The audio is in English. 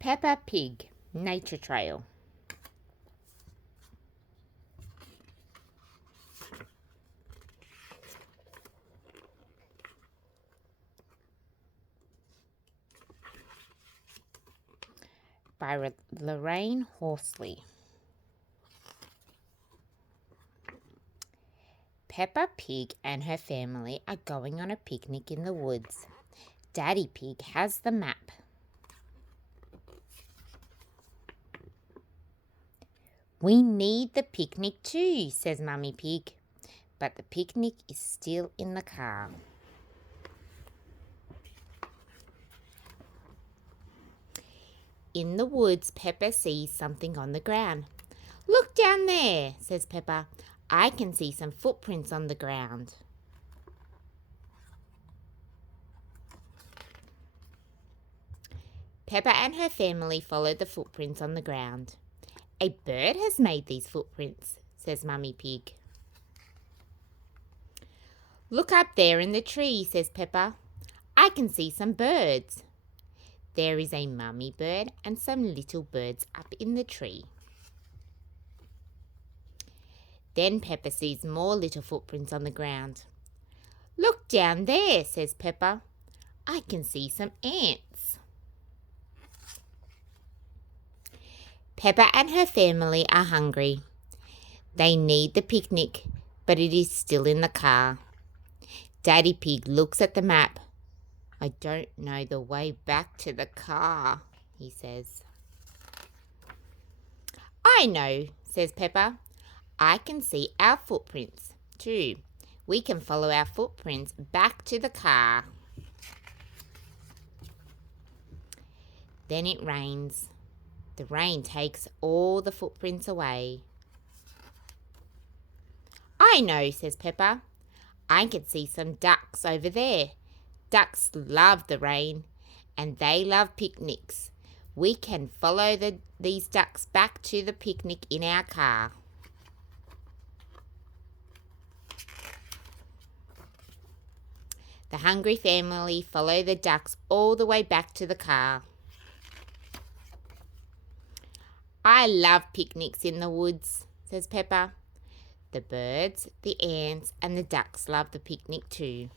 Peppa Pig, Nature Trail. By Lorraine Horsley. Peppa Pig and her family are going on a picnic in the woods. Daddy Pig has the map. We need the picnic too, says Mummy Pig, but the picnic is still in the car. In the woods, Peppa sees something on the ground. Look down there, says Peppa. I can see some footprints on the ground. Peppa and her family follow the footprints on the ground. A bird has made these footprints, says Mummy Pig. Look up there in the tree, says Peppa. I can see some birds. There is a mummy bird and some little birds up in the tree. Then Peppa sees more little footprints on the ground. Look down there, says Peppa. I can see some ants. Peppa and her family are hungry. They need the picnic, but it is still in the car. Daddy Pig looks at the map. I don't know the way back to the car, he says. I know, says Peppa. I can see our footprints too. We can follow our footprints back to the car. Then it rains. The rain takes all the footprints away. I know, says Peppa. I can see some ducks over there. Ducks love the rain and they love picnics. We can follow these ducks back to the picnic in our car. The hungry family follow the ducks all the way back to the car. I love picnics in the woods, says Peppa. The birds, the ants and the ducks love the picnic too.